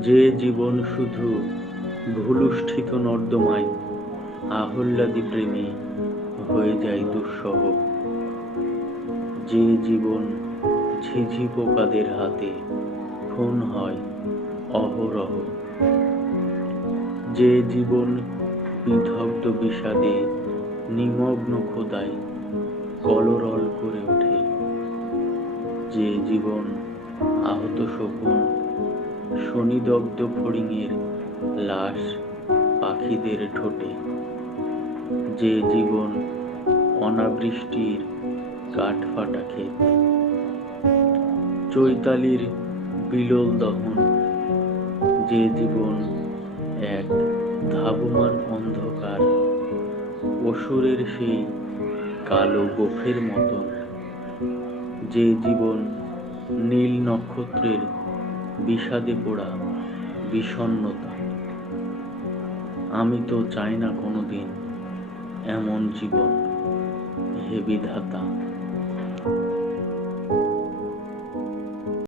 যে জীবন শুধু ভুলুষ্ঠিত নর্দমায় আহল্লাদি প্রেমে হয়ে যায় দুঃসহ, যে জীবন ঝিঝি পোকাদের হাতে খুন হয় অহরহ, যে জীবন বিদগ্ধ বিষাদে নিমগ্ন খোদায় কলরল করে ওঠে, যে জীবন আহত শকুন শনিদগ্ধ ফড়িংয়ের লাশ পাখিদের ঠোঁটে। যে জীবন অনাবৃষ্টির কাঠফাটা ক্ষেত। চৈতালির বিলল দহন। যে জীবন এক ধাবমান অন্ধকার। অসুরের সেই কালো গোফের মতন। যে জীবন নীল নক্ষত্রের বিষাদে পোড়া বিষণ্নতা আমি তো চাই না কোনো দিন এমন জীবন হে বিধাতা।